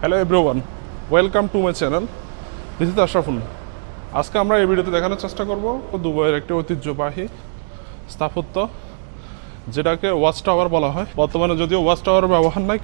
Hello everyone, welcome to my channel. This is Ashraful. আজকে আমরা এই ভিডিওতে দেখানোর চেষ্টা করব দুবাইয়ের একটি ঐতিহ্যবাহী স্থাপত্য, যেটাকে ওয়াচ টাওয়ার বলা হয়। বর্তমানে যদিও ওয়াচ টাওয়ার ব্যবহার নাই।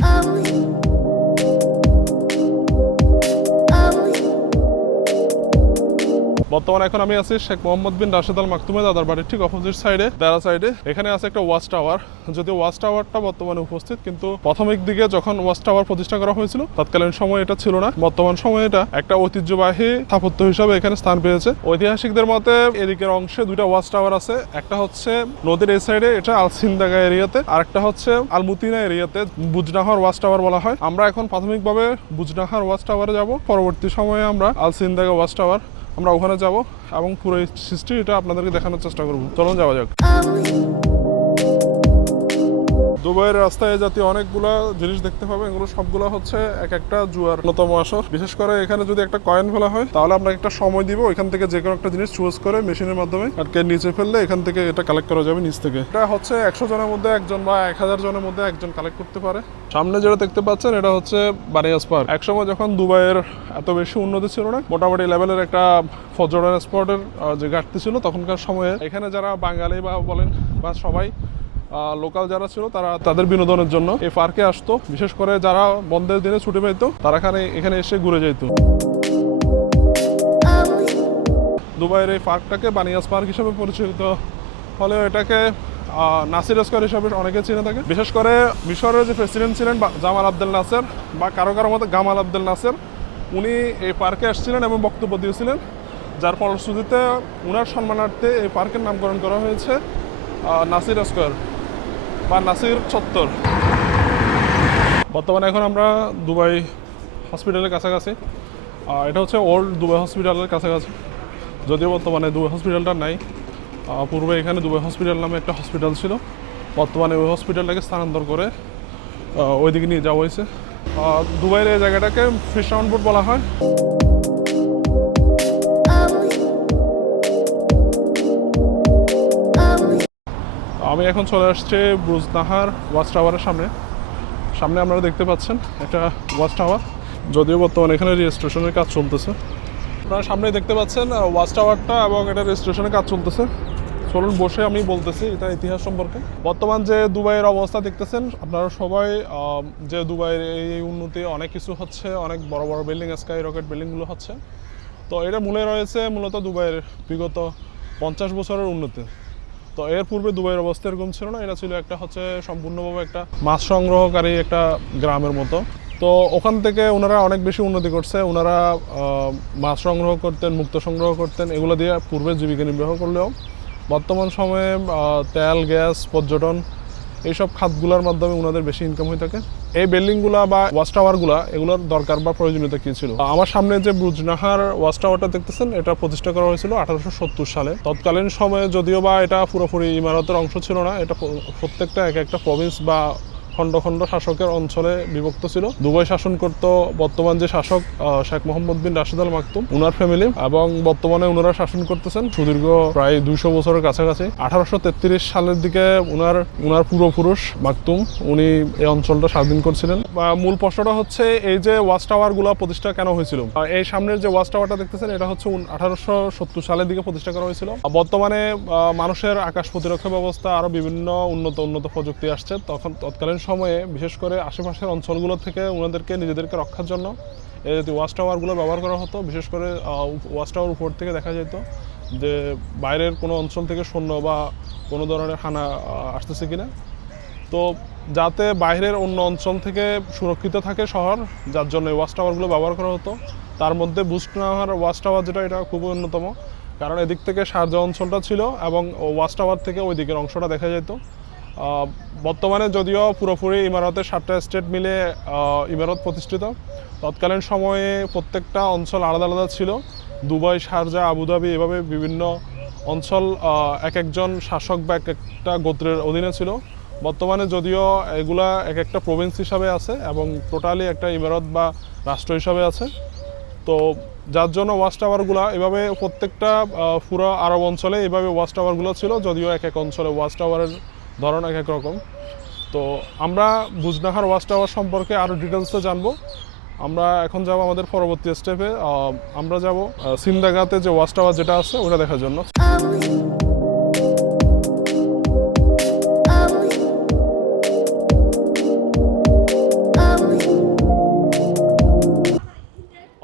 বর্তমানে এখন আমি আছি শেখ মোহাম্মদ বিন রাশেদ আল মাকতুমের দাদার বাড়ির ঠিক অপোজিট সাইডে, দারা সাইডে। এখানে আছে একটা ওয়াচ টাওয়ার। যদিও ওয়াচ টাওয়ারটা বর্তমানে উপস্থিত, কিন্তু প্রাথমিক দিকে যখন ওয়াচ টাওয়ার প্রতিষ্ঠা করা হয়েছিল তৎকালীন সময় এটা ছিল না। বর্তমান সময়ে এটা একটা ঐতিহ্যবাহী স্থাপত্য হিসাবে এখানে স্থান পেয়েছে। ঐতিহাসিকদের মতে এদিকের অংশে দুইটা ওয়াচ টাওয়ার আছে। একটা হচ্ছে নদীর এই সাইডে, এটা আল সিন্দাগা এরিয়াতে, আর একটা হচ্ছে আল মুতিনা এরিয়াতে, বুজনাহার ওয়াচ টাওয়ার বলা হয়। আমরা এখন প্রাথমিকভাবে বুজনাহার ওয়াচ টাওয়ারে যাব। পরবর্তী সময়ে আমরা আল সিন্দাগা ওয়াচ টাওয়ার আমরা ওখানে যাব এবং পুরো হিস্ট্রিটা আপনাদেরকে দেখানোর চেষ্টা করব। চলুন যাওয়া যাক। দুবাইয়ের রাস্তায় জাতীয় অনেকগুলো জিনিস দেখতে পাবেন। এগুলো সবগুলো হচ্ছে এক একটা জুয়ার অন্যতম আসর। বিশেষ করে এখানে যদি একটা কয়েন ফেলা হয় তাহলে আমরা একটা সময় দিব, এখান থেকে যে কোনো একটা জিনিস চুজ করে মেশিনের মাধ্যমে আটকে নিচে ফেললে এখান থেকে এটা কালেক্ট করা যাবে নিচ থেকে। এটা হচ্ছে 100 জনের মধ্যে একজন বা 1000 জনের মধ্যে একজন কালেক্ট করতে পারে। সামনে যেটা দেখতে পাচ্ছেন এটা হচ্ছে বানিয়াস পার্ক। একসময় যখন দুবাইয়ের এত বেশি উন্নতি ছিল না, মোটামুটি লেভেলের একটা পর্যটন স্পটের যে ঘাটতি ছিল, তখনকার সময়ে এখানে যারা বাঙালি বা বলেন বা সবাই লোকাল যারা ছিল তারা তাদের বিনোদনের জন্য এই পার্কে আসতো। বিশেষ করে যারা বন্ধের দিনে ছুটি পেত তারা এখানে এসে ঘুরে যেত। দুবাইয়ের এই পার্কটাকে বানিয়াস পার্ক হিসেবে পরিচিত হলেও এটাকে নাসির স্কয়ার হিসাবে অনেকে চিনে থাকে। বিশেষ করে মিশরের যে প্রেসিডেন্ট ছিলেন জামাল আবদেল নাসের, বা কারো কারো মতে গামাল আবদেল নাসের, উনি এই পার্কে আসছিলেন এবং বক্তব্য দিয়েছিলেন, যার ফলশ্রুতিতে উনার সম্মানার্থে এই পার্কের নামকরণ করা হয়েছে নাসির স্কয়ার বা নাসির চত্বর। বর্তমানে এখন আমরা দুবাই হসপিটালের কাছাকাছি। এটা হচ্ছে ওল্ড দুবাই হসপিটালের কাছাকাছি, যদিও বর্তমানে দুবাই হসপিটালটা নাই। পূর্বে এখানে দুবাই হসপিটাল নামে একটা হসপিটাল ছিল। বর্তমানে ওই হসপিটালটাকে স্থানান্তর করে ওইদিকে নিয়ে যাওয়া হয়েছে। দুবাইয়ের এই জায়গাটাকে ফিশাউন্ড বোর্ড বলা হয়। আমি এখন চলে আসছি বুজনাহার ওয়াচ টাওয়ারের সামনে। আপনারা দেখতে পাচ্ছেন একটা ওয়াচ টাওয়ার, যদিও বর্তমানে এখানে রেজিস্ট্রেশনের কাজ চলতেছে। আপনারা সামনে দেখতে পাচ্ছেন ওয়াচ টাওয়ারটা এবং এটা রেজিস্ট্রেশনের কাজ চলতেছে। চলুন বসে আমি বলতেছি এটার ইতিহাস সম্পর্কে। বর্তমান যে দুবাইয়ের অবস্থা দেখতেছেন আপনারা সবাই, যে দুবাইয়ের এই উন্নতি, অনেক কিছু হচ্ছে, অনেক বড় বড় বিল্ডিং, স্কাই রকেট বিল্ডিংগুলো হচ্ছে। তো এটা মূলত দুবাইয়ের বিগত 50 বছরের উন্নতি। তো এর পূর্বে দুবাইয়ের অবস্থা এরকম ছিল না। এটা ছিল একটা হচ্ছে সম্পূর্ণভাবে একটা মাছ সংগ্রহকারী একটা গ্রামের মতো। তো ওখান থেকে ওনারা অনেক বেশি উন্নতি করছে। ওনারা মাছ সংগ্রহ করতেন, মুক্ত সংগ্রহ করতেন, এগুলো দিয়ে পূর্বে জীবিকা নির্বাহ করলেও বর্তমান সময়ে তেল, গ্যাস, পর্যটন, এইসব খাতগুলোর মাধ্যমে ওনাদের বেশি ইনকাম হয়ে থাকে। এই বিল্ডিংগুলা বা ওয়াচ টাওয়ারগুলা, এগুলোর দরকার বা প্রয়োজনীয়তা কী ছিল? আমার সামনে যে বুজনাহার ওয়াচ টাওয়ারটা দেখতেছেন, এটা প্রতিষ্ঠা করা হয়েছিল 1870 সালে। তৎকালীন সময়ে যদিও বা এটা পুরোপুরি ইমারতের অংশ ছিল না, এটা প্রত্যেকটা এক একটা প্রভিন্স বা খণ্ড খণ্ড শাসকের অঞ্চলে বিভক্ত ছিল। দুবাই শাসন করত বর্তমান যে শাসক শেখ মোহাম্মদ বিন রাশেদ আল মাকতুম, উনার ফ্যামিলি, এবং বর্তমানে উনারা শাসন করতেছেন সুদীর্ঘ প্রায় 200 বছরের কাছাকাছি। 1833 সালের দিকে উনার পূর্বপুরুষ মাকতুম উনি এই অঞ্চলটা স্বাধীন করছিলেন। মূল প্রশ্নটা হচ্ছে এই যে ওয়াচ টাওয়ারগুলো প্রতিষ্ঠা কেন হয়েছিল? এই সামনের যে ওয়াচ টাওয়ারটা দেখতেছেন এটা হচ্ছে 1870 সালের দিকে প্রতিষ্ঠা করা হয়েছিল। বর্তমানে মানুষের আকাশ প্রতিরক্ষা ব্যবস্থা আরো বিভিন্ন উন্নত প্রযুক্তি আসছে। তৎকালীন সময়ে বিশেষ করে আশেপাশের অঞ্চলগুলো থেকে ওনাদেরকে নিজেদেরকে রক্ষার জন্য এই ওয়াচ টাওয়ারগুলো ব্যবহার করা হতো। বিশেষ করে ওয়াচ টাওয়ার উপর থেকে দেখা যেত যে বাইরের কোনো অঞ্চল থেকে সৈন্য বা কোনো ধরনের হানা আসতেছে কিনা। তো যাতে বাইরের অন্য অঞ্চল থেকে সুরক্ষিত থাকে শহর, যার জন্য ওয়াচ টাওয়ারগুলো ব্যবহার করা হতো। তার মধ্যে বুজনাহার ওয়াচ টাওয়ার যেটা, এটা খুবই অন্যতম, কারণ এদিক থেকে শারজাহ অঞ্চলটা ছিল এবং ওয়াচ টাওয়ার থেকে ওই দিকের অংশটা দেখা যেত। বর্তমানে যদিও পুরোপুরি ইমারতের 7টা স্টেট মিলে ইমারত প্রতিষ্ঠিত, তৎকালীন সময়ে প্রত্যেকটা অঞ্চল আলাদা আলাদা ছিল। দুবাই, শারজাহ, আবুধাবি, এভাবে বিভিন্ন অঞ্চল এক একজন শাসক বা এক একটা গোত্রের অধীনে ছিল। বর্তমানে যদিও এগুলা এক একটা প্রভিন্স হিসাবে আছে এবং টোটালি একটা ইমারত বা রাষ্ট্র হিসাবে আছে। তো যার জন্য ওয়াচ টাওয়ারগুলো এভাবে প্রত্যেকটা পুরো আরব অঞ্চলে এভাবে ওয়াচ টাওয়ারগুলো ছিল, যদিও এক এক অঞ্চলে ওয়াচ টাওয়ারের ধরন এক এক রকম। তো আমরা বুজনাহার ওয়াচ টাওয়ার সম্পর্কে আরও ডিটেলসে জানবো। আমরা এখন যাব আমাদের পরবর্তী স্টেপে। আমরা যাব সিন্দাগাতে যে ওয়াচ টাওয়ার যেটা আছে ওটা দেখার জন্য।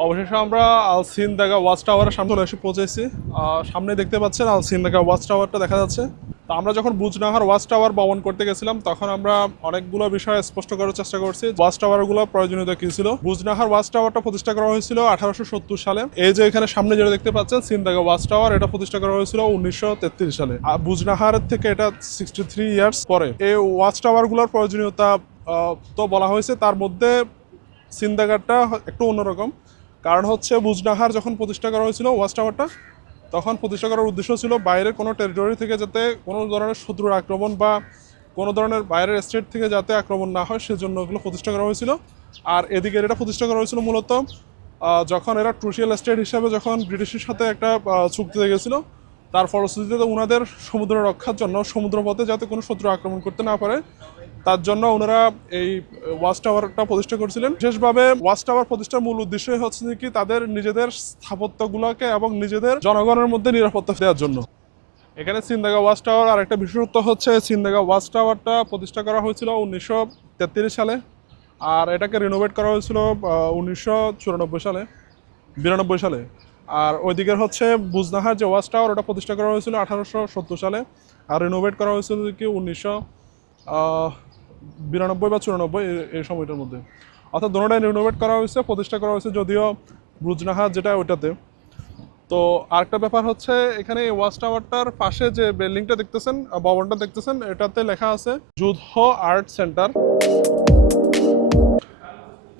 অবশেষে আমরা আল সিন্দাগা ওয়াচ টাওয়ারের সামনে এসে পৌঁছেছি। সামনে দেখতে পাচ্ছেন আল সিন্দাগা ওয়াচ টাওয়ারটা দেখা যাচ্ছে। তো আমরা যখন বুজনাহার ওয়াচ টাওয়ার ভ্রমণ করতে গেছিলাম তখন আমরা অনেকগুলো বিষয় স্পষ্ট করার চেষ্টা করছি। ওয়াচ টাওয়ারগুলো প্রয়োজনীয়তা কি ছিল। বুজনাহার ওয়াচ টাওয়ারটা প্রতিষ্ঠা করা হয়েছিল 1870 সালে। এই যে এখানে সামনে যেটা দেখতে পাচ্ছেন সিন্দাগা ওয়াচ টাওয়ার, এটা প্রতিষ্ঠা করা হয়েছিল 1933 সালে। আর বুজনাহারের থেকে এটা 63 ইয়ার্স পরে। এই ওয়াচ টাওয়ারগুলোর প্রয়োজনীয়তা তো বলা হয়েছে, তার মধ্যে সিন্দাগাটা একটু অন্যরকম। কারণ হচ্ছে বুজনাহার যখন প্রতিষ্ঠা করা হয়েছিল ওয়াচ টাওয়ারটা, তখন প্রতিষ্ঠা করার উদ্দেশ্য ছিল বাইরের কোনো টেরিটরি থেকে যাতে কোনো ধরনের শত্রুর আক্রমণ বা কোনো ধরনের বাইরের স্টেট থেকে যাতে আক্রমণ না হয় সেজন্য ওগুলো প্রতিষ্ঠা করা হয়েছিল। আর এদিকে এটা প্রতিষ্ঠা করা হয়েছিল মূলত যখন এরা ক্রুশিয়াল স্টেট হিসাবে যখন ব্রিটিশের সাথে একটা চুক্তিতে গেছিল, তার ফলশ্রুতিতে ওনাদের সমুদ্র রক্ষার জন্য সমুদ্রপথে যাতে কোনো শত্রু আক্রমণ করতে না পারে তার জন্য ওনারা এই ওয়াচ টাওয়ারটা প্রতিষ্ঠা করেছিলেন। বিশেষভাবে ওয়াচ টাওয়ার প্রতিষ্ঠার মূল উদ্দেশ্যই হচ্ছে কি তাদের নিজেদের স্থাপত্যগুলোকে এবং নিজেদের জনগণের মধ্যে নিরাপত্তা দেওয়ার জন্য। এখানে সিন্দাগা ওয়াচ টাওয়ার আর একটা বিশেষত্ব হচ্ছে সিন্দাগা ওয়াচ টাওয়ারটা প্রতিষ্ঠা করা হয়েছিল 1933 সালে, আর এটাকে রিনোভেট করা হয়েছিল 1994 সালে 92 সালে। আর ওইদিকের হচ্ছে বুজনাহার যে ওয়াচ টাওয়ার ওটা প্রতিষ্ঠা করা হয়েছিল 1870 সালে, আর রিনোভেট করা হয়েছিল কি 1992 বা 94 এই সময়টার মধ্যে। অর্থাৎ দুটোটাই রিনোভেট করা হয়েছে, প্রতিষ্ঠা করা হয়েছে যদিও বুজনাহার যেটা ওইটাতে। তো আরেকটা ব্যাপার হচ্ছে এখানে ওয়াচ টাওয়ারটার পাশে যে বিল্ডিংটা দেখতেছেন, ভবনটা দেখতেছেন, এটাতে লেখা আছে যুদ্ধ আর্ট সেন্টার।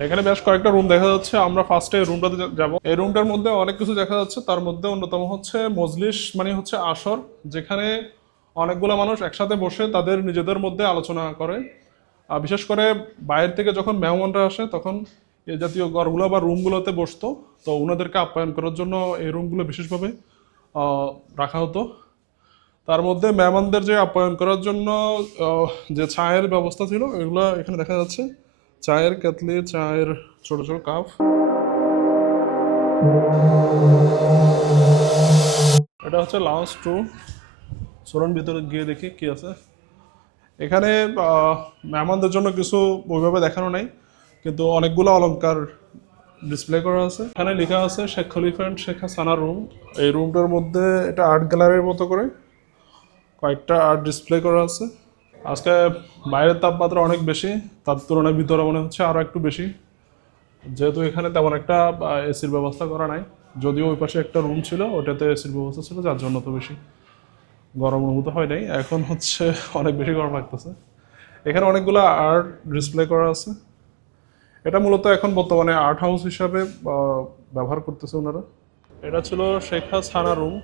এখানে বেশ কয়েকটা রুম দেখা যাচ্ছে। আমরা ফার্স্টে রুমটাতে যাব। এই রুমটার মধ্যে অনেক কিছু দেখা যাচ্ছে। তার মধ্যে অন্যতম হচ্ছে মজলিস, মানে হচ্ছে আসর, যেখানে অনেকগুলো মানুষ একসাথে বসে তাদের নিজেদের মধ্যে আলোচনা করে। আর বিশেষ করে বাইরে থেকে যখন মেহমানরা আসে তখন এই জাতীয় ঘরগুলো বা রুমগুলোতে বসতো। তো ওনাদেরকে আপ্যায়ন করার জন্য এই রুমগুলো বিশেষভাবে রাখা হতো। তার মধ্যে মেহমানদের যে আপ্যায়ন করার জন্য যে চায়ের ব্যবস্থা ছিল এগুলো এখানে দেখা যাচ্ছে। চায়ের কেতলি, চায়ের ছোট ছোট কাপ। এটা হচ্ছে লাউঞ্জ 2। চলুন ভিতরে গিয়ে দেখি কি আছে এখানে। মেহমানদের জন্য কিছু ওইভাবে দেখানো নাই, কিন্তু অনেকগুলো অলংকার ডিসপ্লে করা আছে। এখানে লেখা আছে শেখ খলিফা অ্যান্ড শেখ হাসানা রুম। এই রুমটার মধ্যে এটা আর্ট গ্যালারির মতো করে কয়েকটা আর্ট ডিসপ্লে করা আছে। আজকে বাইরের তাপমাত্রা অনেক বেশি, তার তুলনায় ভিতরে মনে হচ্ছে আরও একটু বেশি, যেহেতু এখানে তেমন একটা এসির ব্যবস্থা করা নাই। যদিও ওই পাশে একটা রুম ছিল ওটাতে এসির ব্যবস্থা ছিল, যার জন্য তো বেশি গরম অনুভূত হয় নাই। এখন হচ্ছে অনেক বেশি গরম লাগতেছে। এখানে অনেকগুলো আর্ট ডিসপ্লে করা আছে। এটা মূলত এখন বর্তমানে আর্ট হাউস হিসাবে ব্যবহার করতেছে ওনারা। এটা ছিল শেখ হাসানা রুম,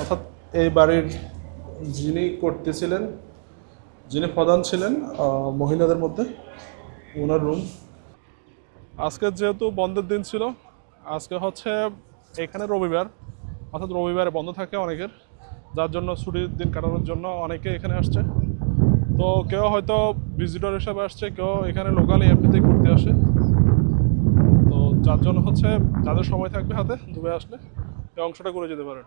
অর্থাৎ এই বাড়ির যিনি করতেছিলেন, যিনি প্রধান ছিলেন মহিলাদের মধ্যে, ওনার রুম। আজকে যেহেতু বন্ধের দিন ছিল, আজকে হচ্ছে এখানে রবিবার, অর্থাৎ রবিবারে বন্ধ থাকে অনেকের, যার জন্য ছুটির দিন কাটানোর জন্য অনেকে এখানে আসছে। তো কেউ হয়তো ভিজিটর হিসাবে আসছে, কেউ এখানে লোকালি এমনিতেই ঘুরতে আসে। তো যার জন্য হচ্ছে যাদের সময় থাকবে হাতে দুবাই আসলে এই অংশটা ঘুরে যেতে পারেন।